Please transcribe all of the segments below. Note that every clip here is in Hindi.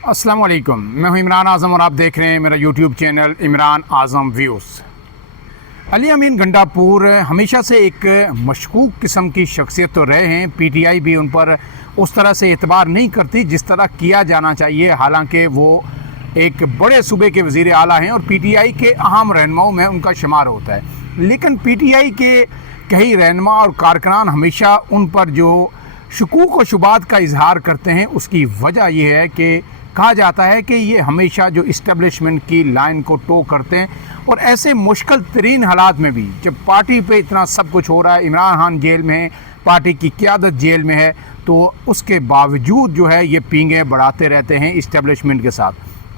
अस्सलाम वालेकुम, मैं हूं इमरान आज़म और आप देख रहे हैं मेरा यूट्यूब चैनल इमरान आज़म व्यूज़। अली अमीन गंडापुर हमेशा से एक मशकूक किस्म की शख्सियत तो रहे हैं। पीटीआई भी उन पर उस तरह से एतबार नहीं करती जिस तरह किया जाना चाहिए। हालांकि वो एक बड़े सूबे के वज़ीर आला हैं और पीटीआई के अहम रहनुमाओं में उनका शुमार होता है। लेकिन पीटीआई के कई रहनुमा और कारकुनान हमेशा उन पर जो शकूक और शुबात का इजहार करते हैं, उसकी वजह यह है कि कहा जाता है कि ये हमेशा जो इस्टेब्लिशमेंट की लाइन को टो करते हैं और ऐसे मुश्किल तरीन हालात में भी, जब पार्टी पे इतना सब कुछ हो रहा है, इमरान खान जेल में है, पार्टी की क़यादत जेल में है, तो उसके बावजूद जो है ये पींगे बढ़ाते रहते हैं इस्टेब्लिशमेंट के साथ।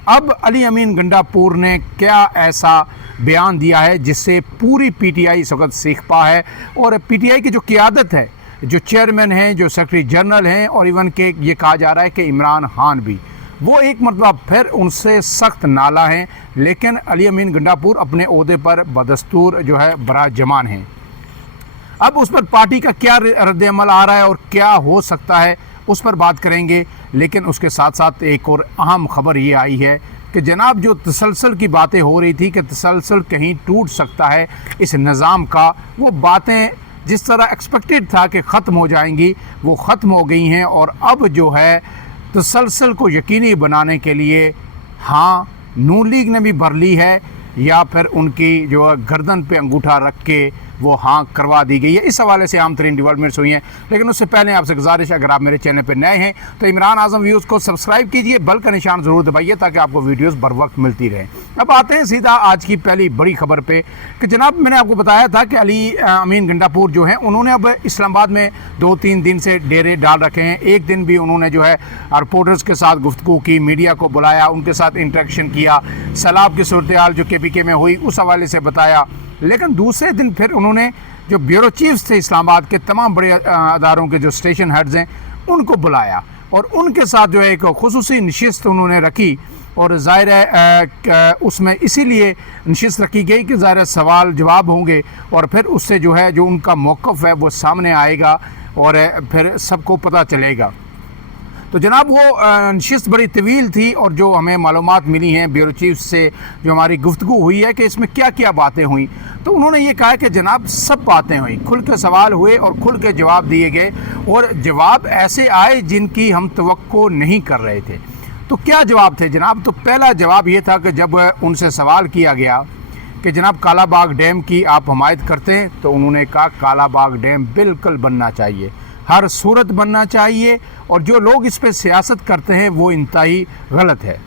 अब अली अमीन गंडापुर ने क्या ऐसा बयान दिया है जिससे पूरी पीटीआई इस वक्त सीख पा है और पीटीआई की जो क़यादत है, जो चेयरमैन हैं, जो सेक्रेटरी जनरल हैं और इवन के ये कहा जा रहा है कि इमरान खान भी, वो एक मतलब फिर उनसे सख्त नाला हैं। लेकिन अली अमीन गंडापुर अपने ओहदे पर बदस्तूर जो है बराजमान हैं। अब उस पर पार्टी का क्या रद्द-ए-अमल आ रहा है और क्या हो सकता है, उस पर बात करेंगे। लेकिन उसके साथ साथ एक और अहम खबर ये आई है कि जनाब जो तसलसल की बातें हो रही थी कि तसलसल कहीं टूट सकता है इस निज़ाम का, वो बातें जिस तरह एक्सपेक्टेड था कि ख़त्म हो जाएंगी, वो ख़त्म हो गई हैं। और अब जो है तसलसल को यकीनी बनाने के लिए हाँ नून लीग ने भी भर ली है या फिर उनकी जो है गर्दन पे अंगूठा रख के वो हाँ करवा दी गई है। इस हवाले से आम तरीन डेवलपमेंट्स हुई हैं। लेकिन उससे पहले आपसे गुजारिश, अगर आप मेरे चैनल पर नए हैं तो इमरान आज़म व्यूज़ को सब्सक्राइब कीजिए, बेल का निशान ज़रूर दबाइए ताकि आपको वीडियोस बर वक्त मिलती रहें। अब आते हैं सीधा आज की पहली बड़ी खबर पे कि जनाब मैंने आपको बताया था कि अली अमीन गंडापुर जो हैं उन्होंने अब इस्लामाबाद में 2-3 दिन से डेरे डाल रखे हैं। एक दिन भी उन्होंने जो है रिपोर्टर्स के साथ गुफ्तगू की, मीडिया को बुलाया, उनके साथ इंटरेक्शन किया, सैलाब की सूरत हाल जो KPK में हुई उस हवाले से बताया। लेकिन दूसरे दिन फिर उन्होंने जो ब्यूरो चीफ्स थे इस्लामाबाद के, तमाम बड़े अदारों के जो स्टेशन हेड्स हैं, उनको बुलाया और उनके साथ जो है एक खुसूसी नशिस्त उन्होंने रखी। और ज़ाहिर है उसमें इसीलिए नशिस्त रखी गई कि ज़ाहिर सवाल जवाब होंगे और फिर उससे जो है जो उनका मौक़िफ़ है वो सामने आएगा और फिर सबको पता चलेगा। तो जनाब वो नशिस्त बड़ी तवील थी और जो हमें मालूमात मिली हैं ब्यूरो चीफ से, जो हमारी गुफ्तगू हुई है कि इसमें क्या क्या बातें हुई, तो उन्होंने ये कहा कि जनाब सब बातें हुई, खुल के सवाल हुए और खुल के जवाब दिए गए और जवाब ऐसे आए जिनकी हम तवक्को नहीं कर रहे थे। तो क्या जवाब थे जनाब? तो पहला जवाब ये था कि जब उनसे सवाल किया गया कि जनाब काला बाग डैम की आप हमायत करते हैं, तो उन्होंने कहा काला बाग डैम बिल्कुल बनना चाहिए, हर सूरत बनना चाहिए और जो लोग इस पर सियासत करते हैं वो इंतहाई गलत है।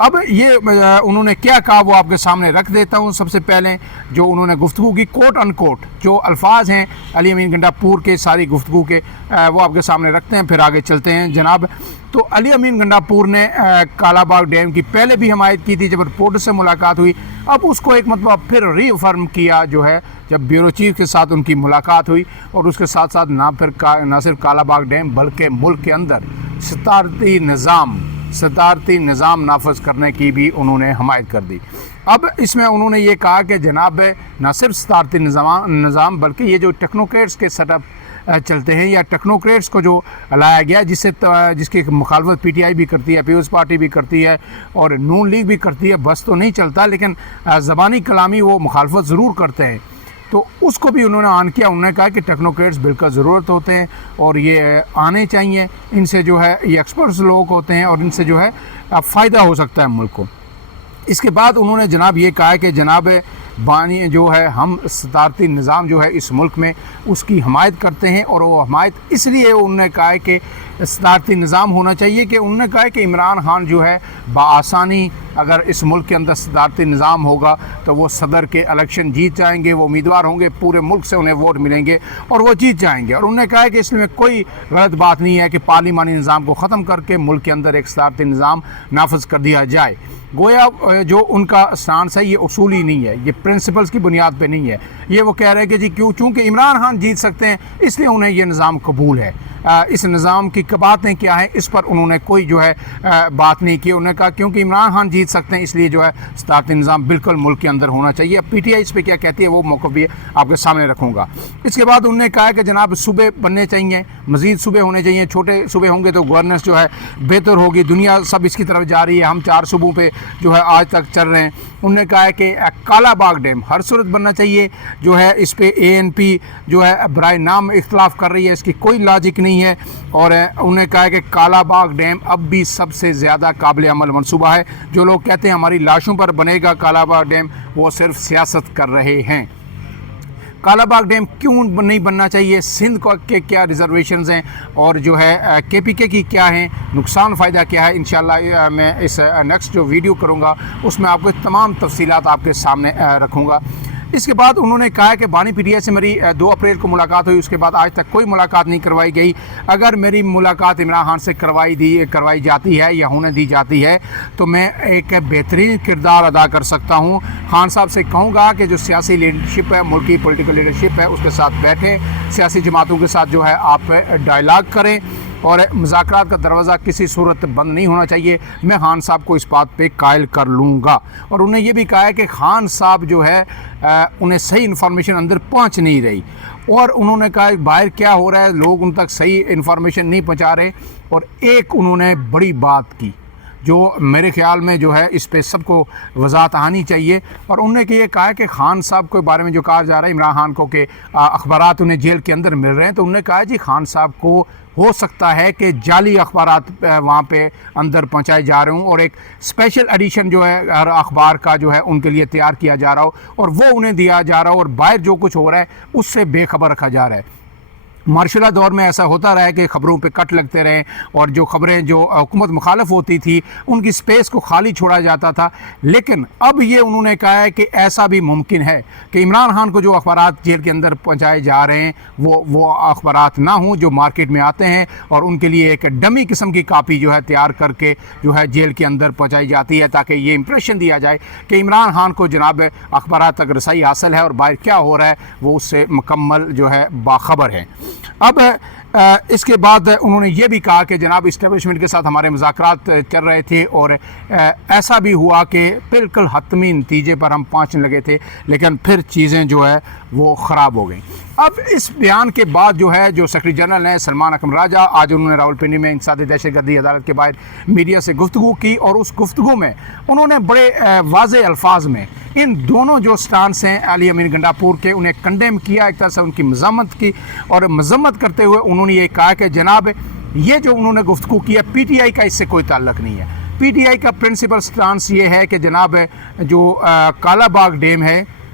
अब ये उन्होंने क्या कहा वो आपके सामने रख देता हूँ। सबसे पहले जो उन्होंने गुफ्तगू की, कोट अनकोट जो अल्फाज हैं अली अमीन गंडापुर के सारी गुफ्तगू के, वो आपके सामने रखते हैं, फिर आगे चलते हैं जनाब। तो अली अमीन गंडापुर ने काला बाग डैम की पहले भी हमायत की थी जब रिपोर्टर से मुलाकात हुई, अब उसको एक मतलब फिर रीअफर्म किया जो है जब ब्यूरो चीफ के साथ उनकी मुलाकात हुई। और उसके साथ साथ ना सिर्फ काला बाग डैम बल्कि मुल्क के अंदर सदारती निज़ाम नाफज करने की भी उन्होंने हमायत कर दी। अब इसमें उन्होंने ये कहा कि जनाब न सिर्फ सदारती निज़ाम बल्कि ये जो टेक्नोक्रेट्स के सेटअप चलते हैं या टेक्नोक्रेट्स को जो लाया गया जिसकी मुखालफत PTI भी करती है, पीपल्स पार्टी भी करती है और नून लीग भी करती है, बस तो नहीं चलता लेकिन ज़बानी कलामी वो मुखालफत ज़रूर करते हैं, तो उसको भी उन्होंने ऑन किया। उन्होंने कहा कि टेक्नोक्रेट्स बिल्कुल ज़रूरत होते हैं और ये आने चाहिए, इनसे जो है ये एक्सपर्ट्स लोग होते हैं और इनसे जो है फ़ायदा हो सकता है मुल्क को। इसके बाद उन्होंने जनाब ये कहा कि जनाब बानी जो है हम सदारती निज़ाम जो है इस मुल्क में उसकी हमायत करते हैं और वो हमायत इसलिए उन्होंने कहा है कि सदारती निज़ाम होना चाहिए कि उन्होंने कहा है कि इमरान खान जो है बआसानी अगर इस मुल्क के अंदर सदारती निज़ाम होगा तो वो सदर के इलेक्शन जीत जाएंगे, वो उम्मीदवार होंगे, पूरे मुल्क से उन्हें वोट मिलेंगे और वो जीत जाएंगे। और उन्होंने कहा है कि इसमें कोई गलत बात नहीं है कि पार्लिमानी निज़ाम को ख़त्म करके मुल्क के अंदर एक सदारती निज़ाम नाफज कर दिया जाए। गोया जो उनका स्टांस है ये उसूली नहीं है, ये प्रिंसिपल्स की बुनियाद पे नहीं है। ये वो कह रहे हैं कि जी क्योंकि इमरान खान जीत सकते हैं इसलिए उन्हें ये निज़ाम कबूल है। इस निज़ाम की बातें क्या हैं, इस पर उन्होंने कोई जो है बात नहीं की। उन्होंने कहा क्योंकि इमरान खान जीत सकते हैं इसलिए जो है सदारती निज़ाम बिल्कुल मुल्क के अंदर होना चाहिए। अब PTI इस पर क्या कहती है वो मौक़िफ़ भी आपके सामने रखूँगा। इसके बाद उन्होंने कहा कि जनाब सूबे बनने चाहिए, मज़ीद सूबे होने चाहिए, छोटे सूबे होंगे तो गवर्नेंस जो है बेहतर होगी। दुनिया सब इसकी तरफ जा रही है, हम 4 सूबों पे जो है आज तक चल रहे हैं। उन्होंने कहा है कि काला बाग डैम हर सूरत बनना चाहिए। जो है इस पे ANP जो है बराए नाम इख्तलाफ कर रही है, इसकी कोई लॉजिक नहीं है। और उन्होंने कहा है कि काला बाग डैम अब भी सबसे ज़्यादा काबिल अमल मनसूबा है। जो लोग कहते हैं हमारी लाशों पर बनेगा काला बाग डैम, वो सिर्फ सियासत कर रहे हैं। काला बाग डैम क्यों नहीं बनना चाहिए, सिंध को के क्या रिजर्वेशंस हैं और जो है KPK की क्या है, नुकसान फ़ायदा क्या है, इंशाल्लाह मैं इस नेक्स्ट जो वीडियो करूँगा उसमें आपको तमाम तफसीलात आपके सामने रखूँगा। इसके बाद उन्होंने कहा कि बानी PTI से मेरी 2 अप्रैल को मुलाकात हुई, उसके बाद आज तक कोई मुलाकात नहीं करवाई गई। अगर मेरी मुलाकात इमरान खान से करवाई जाती है या होने दी जाती है तो मैं एक बेहतरीन किरदार अदा कर सकता हूँ। खान साहब से कहूँगा कि जो सियासी लीडरशिप है, मुल्क की पॉलिटिकल लीडरशिप है, उसके साथ बैठें, सियासी जमातों के साथ जो है आप डायलाग करें और मुज़ाकरात का दरवाज़ा किसी सूरत बंद नहीं होना चाहिए। मैं खान साहब को इस बात पे कायल कर लूँगा। और उन्हें ये भी कहा है कि खान साहब जो है उन्हें सही इन्फॉर्मेशन अंदर पहुँच नहीं रही और उन्होंने कहा बाहर क्या हो रहा है, लोग उन तक सही इन्फॉर्मेशन नहीं पहुँचा रहे। और एक उन्होंने बड़ी बात की जो मेरे ख़्याल में जो है इस पे सबको वजाहत आनी चाहिए। और उन्होंने ये कहा है कि खान साहब के बारे में जो कहा जा रहा है इमरान खान को कि अखबारात उन्हें जेल के अंदर मिल रहे हैं, तो उन्होंने कहा जी खान साहब को हो सकता है कि जाली अखबारात वहाँ पे अंदर पहुँचाए जा रहे हों और एक स्पेशल एडिशन जो है हर अखबार का जो है उनके लिए तैयार किया जा रहा हो और वो उन्हें दिया जा रहा हो और बाहर जो कुछ हो रहा है उससे बेखबर रखा जा रहा है। मार्शला दौर में ऐसा होता रहा है कि ख़बरों पे कट लगते रहे और जो ख़बरें जो हुकूमत मुखालफ होती थी उनकी स्पेस को खाली छोड़ा जाता था। लेकिन अब ये उन्होंने कहा है कि ऐसा भी मुमकिन है कि इमरान खान को जो अखबारात जेल के अंदर पहुंचाए जा रहे हैं वो अखबारात ना हों जो मार्केट में आते हैं और उनके लिए एक डमी किस्म की कापी जो है तैयार करके जो है जेल के अंदर पहुँचाई जाती है ताकि ये इंप्रेशन दिया जाए कि इमरान खान को जनाब अखबारात तक रसाई हासिल है और बाहर क्या हो रहा है वो उससे मुकम्मल जो है बाखबर है। अब इसके बाद उन्होंने ये भी कहा कि जनाब इस्टेब्लिशमेंट के साथ हमारे मुज़ाकरात चल रहे थे और ऐसा भी हुआ कि बिल्कुल हतमी नतीजे पर हम पहुँचने लगे थे लेकिन फिर चीज़ें जो है वो ख़राब हो गई। अब इस बयान के बाद जो है जो सेक्रेटरी जनरल हैं सलमान अकरम राजा, आज उन्होंने रावलपिंडी में इंसदादी दहशतगर्दी अदालत के बाहर मीडिया से गुफ्तगू की और उस गुफ्तगू में उन्होंने बड़े वाज़े अल्फाज में इन दोनों जो स्टांस हैं अली अमीन गंडापुर के उन्हें कंडेम किया, एक तरह से उनकी मज़म्मत की और मज़म्मत करते हुए उन्होंने ये कहा कि जनाब ये जो उन्होंने गुफ्तगू किया PTI का इससे कोई ताल्लुक़ नहीं है। PTI का प्रिंसिपल स्टांस ये है कि जनाब जो काला बाग डैम है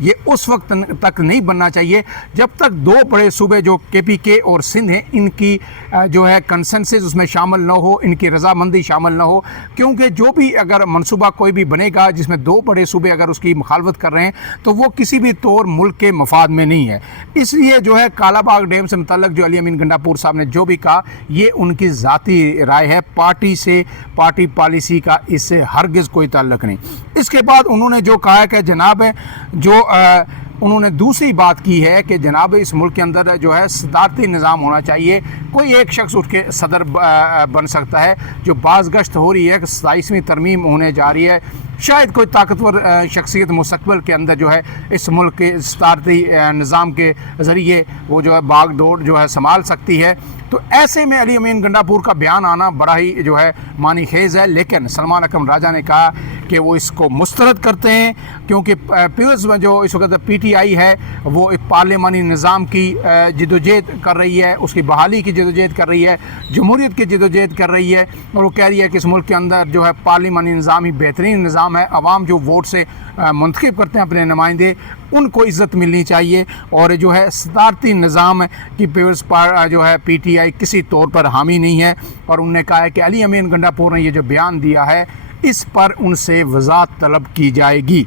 ये उस वक्त तक नहीं बनना चाहिए जब तक 2 बड़े सूबे जो KPK और सिंध हैं इनकी जो है कंसेंसस उसमें शामिल ना हो, इनकी रजामंदी शामिल ना हो। क्योंकि जो भी अगर मनसूबा कोई भी बनेगा जिसमें 2 बड़े सूबे अगर उसकी मुखालफत कर रहे हैं तो वो किसी भी तौर मुल्क के मफाद में नहीं है। इसलिए जो है काला बाग डैम से मुतल्लक जो अली अमीन गंडापुर साहब ने जो भी कहा ये उनकी ज़ाती राय है, पार्टी से पार्टी पॉलिसी का इससे हरगिज़ कोई ताल्लुक़ नहीं। इसके बाद उन्होंने जो कहा है कि जनाब जो उन्होंने दूसरी बात की है कि जनाब इस मुल्क के अंदर जो है सदारती निज़ाम होना चाहिए। कोई एक शख्स उठ के सदर बन सकता है। जो बाज़गश्त हो रही है कि 27वीं तरमीम होने जा रही है, शायद कोई ताकतवर शख्सियत मुस्तक़बिल के अंदर जो है इस मुल्क के सदारती निज़ाम के ज़रिए वो जो है बागडोर जो है संभाल सकती है। तो ऐसे में अली अमीन गंडापुर का बयान आना बड़ा ही जो है मानी खेज़ है। लेकिन सलमान अकरम राजा ने कहा कि वो इसको मुस्तरद करते हैं क्योंकि पीएस में जो इस वक्त PTI है वो एक पार्लिमानी निज़ाम की जदोजहद कर रही है, उसकी बहाली की जदोजहद कर रही है, जमहूरियत की जदोजहद कर रही है और वो कह रही है कि इस मुल्क के अंदर जो है पार्लिमानी निज़ाम ही बेहतरीन निज़ाम है। अवाम जो वोट से मुंतखब करते हैं अपने नुमाइंदे उनको इज़्ज़त मिलनी चाहिए और जो है सदारती निज़ाम की पीपल्स जो है PTI किसी तौर पर हामी नहीं है। और उन्होंने कहा है कि अली अमीन गंडापुर ने ये जो बयान दिया है इस पर उनसे वज़ाहत तलब की जाएगी।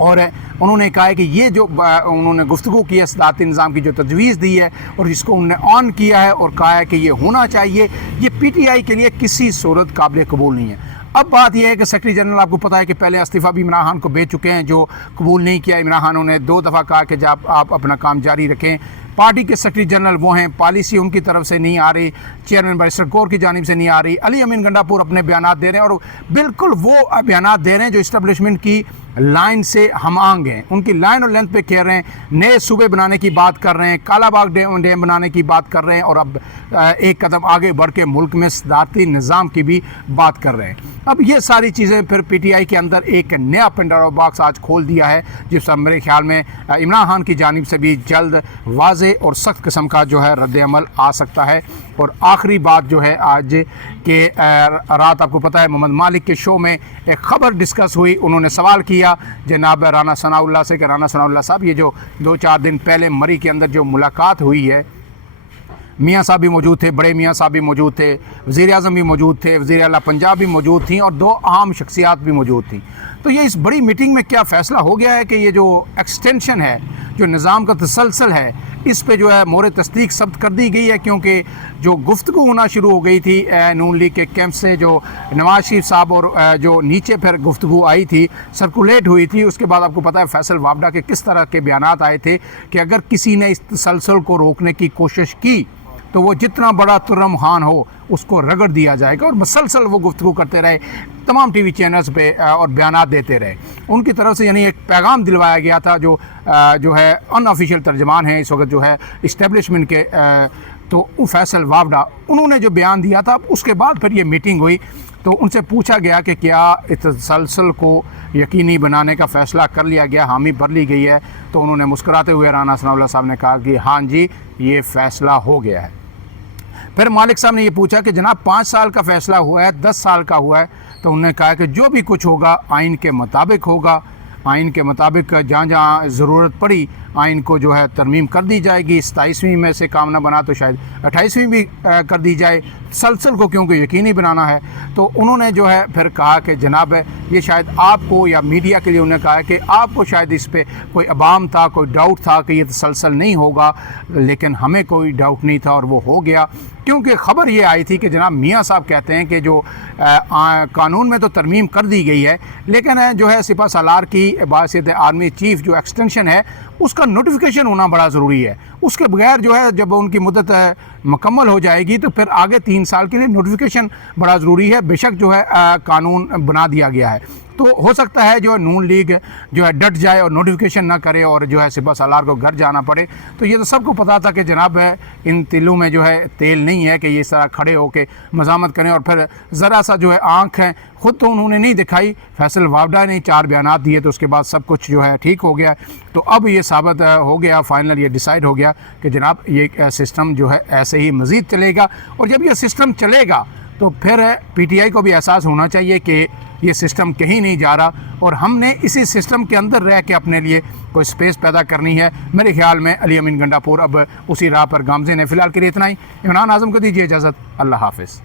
और उन्होंने कहा है कि ये जो उन्होंने गुफ्तगू की है सदारती निज़ाम की जो तजवीज़ दी है और जिसको उन्होंने ऑन किया है और कहा है कि ये होना चाहिए, ये PTI के लिए किसी सूरत काबिल कबूल नहीं है। अब बात यह है कि सेक्रेटरी जनरल आपको पता है कि पहले इस्तीफ़ा भी इमरान खान को भेज चुके हैं, जो कबूल नहीं किया। इमरान खान ने 2 दफ़ा कहा कि जब आप अपना काम जारी रखें। पार्टी के सेक्रेटरी जनरल वो हैं, पॉलिसी उनकी तरफ से नहीं आ रही, चेयरमैन बैरिस्टर कौर की जानिब से नहीं आ रही। अली अमीन गंडापुर अपने बयान दे रहे हैं और बिल्कुल वो बयान दे रहे हैं जो इस्टेब्लिशमेंट की लाइन से हम आंग हैं, उनकी लाइन और लेंथ पे कह रहे हैं। नए सूबे बनाने की बात कर रहे हैं, कालाबाग डैम बनाने की बात कर रहे हैं और अब एक कदम आगे बढ़ के मुल्क में सदारती निज़ाम की भी बात कर रहे हैं। अब ये सारी चीज़ें फिर PTI के अंदर एक नया पेंडोरा बॉक्स आज खोल दिया है, जिस पर मेरे ख्याल में इमरान खान की जानिब से भी जल्द वाज़े और सख्त किस्म का जो है रद्द अमल आ सकता है। और आखिरी बात जो है आज के रात आपको पता है मोहम्मद मालिक के शो में एक ख़बर डिस्कस हुई। उन्होंने सवाल किया जनाब राना सनाउल्लाह से कि राना सनाउल्लाह साहब, ये जो 2-4 दिन पहले मरी के अंदर जो मुलाकात हुई है, मियाँ साहब भी मौजूद थे, बड़े मियाँ साहब भी मौजूद थे, वज़ीर आज़म भी मौजूद थे, वज़ीर आला पंजाब भी मौजूद थी और 2 अहम शख्सियात भी मौजूद थी। तो ये इस बड़ी मीटिंग में क्या फ़ैसला हो गया है कि ये जो एक्सटेंशन है, जो निज़ाम का तसलसल है, इस पे जो है मोहर तस्दीक सब्त कर दी गई है। क्योंकि जो गुफ्तगू होना शुरू हो गई थी नून लीग के कैंप से, जो नवाज शरीफ साहब और जो नीचे फिर गुफ्तगू आई थी, सर्कुलेट हुई थी, उसके बाद आपको पता है फैसल वावडा के किस तरह के बयानात आए थे कि अगर किसी ने इस तसलसल को रोकने की कोशिश की तो वो जितना बड़ा तुर्रम खान हो उसको रगड़ दिया जाएगा। और मुसलसल वो गुफ्तगू करते रहे, तमाम TV चैनल्स पे और बयानात देते रहे। उनकी तरफ से यानी एक पैगाम दिलवाया गया था, जो है अनऑफिशियल तर्जमान है इस वक्त जो है इस्टेब्लिशमेंट के, तो फैसल वावडा उन्होंने जो बयान दिया था। उसके बाद फिर ये मीटिंग हुई तो उनसे पूछा गया कि क्या इस तसलसल को यकीनी बनाने का फ़ैसला कर लिया गया, हामी भर ली गई है। तो उन्होंने मुस्कुराते हुए राना सनाउल्लाह साहब ने कहा कि हाँ जी, ये फ़ैसला हो गया है। फिर मालिक साहब ने ये पूछा कि जनाब 5 साल का फ़ैसला हुआ है, 10 साल का हुआ है? तो उन्होंने कहा कि जो भी कुछ होगा आइन के मुताबिक होगा, आइन के मुताबिक जहाँ जहाँ ज़रूरत पड़ी आइन को जो है तरमीम कर दी जाएगी। 27वीं में से काम ना बना तो शायद 28वीं भी कर दी जाए, तसलसल को क्योंकि यकीनी बनाना है। तो उन्होंने जो है फिर कहा कि जनाब ये शायद आपको या मीडिया के लिए उन्होंने कहा कि आपको शायद इस पर कोई अबाम था, कोई डाउट था कि ये तसलसल नहीं होगा, लेकिन हमें कोई डाउट नहीं था और वो हो गया। क्योंकि ख़बर ये आई थी कि जनाब मियाँ साहब कहते हैं कि जो कानून में तो तरमीम कर दी गई है, लेकिन जो है सिपह सालार की बासियत आर्मी चीफ जो एक्सटेंशन है उसका नोटिफिकेशन होना बड़ा ज़रूरी है। उसके बगैर जो है जब उनकी मुद्दत मुकम्मल हो जाएगी तो फिर आगे 3 साल के लिए नोटिफिकेशन बड़ा ज़रूरी है। बेशक जो है कानून बना दिया गया है, तो हो सकता है जो है नून लीग जो है डट जाए और नोटिफिकेशन ना करे और जो है सिपह सालार को घर जाना पड़े। तो ये तो सबको पता था कि जनाब इन तिलों में जो है तेल नहीं है कि ये इस तरह खड़े होकर मज़ामत करें। और फिर ज़रा सा जो है आँख है ख़ुद तो उन्होंने नहीं दिखाई, फैसल वावडा ने 4 बयानात दिए तो उसके बाद सब कुछ जो है ठीक हो गया। तो अब ये साबित हो गया, फाइनल ये डिसाइड हो गया कि जनाब ये सिस्टम जो है ऐसे ही मज़ीद चलेगा। और जब ये सिस्टम चलेगा तो फिर PTI को भी एहसास होना चाहिए कि ये सिस्टम कहीं नहीं जा रहा और हमने इसी सिस्टम के अंदर रह के अपने लिए कोई स्पेस पैदा करनी है। मेरे ख्याल में अली अमीन गंडापुर अब उसी राह पर गामज़िन है। फ़िलहाल के लिए इतना ही। इमरान आज़म को दीजिए इजाज़त। अल्लाह हाफ़िज़।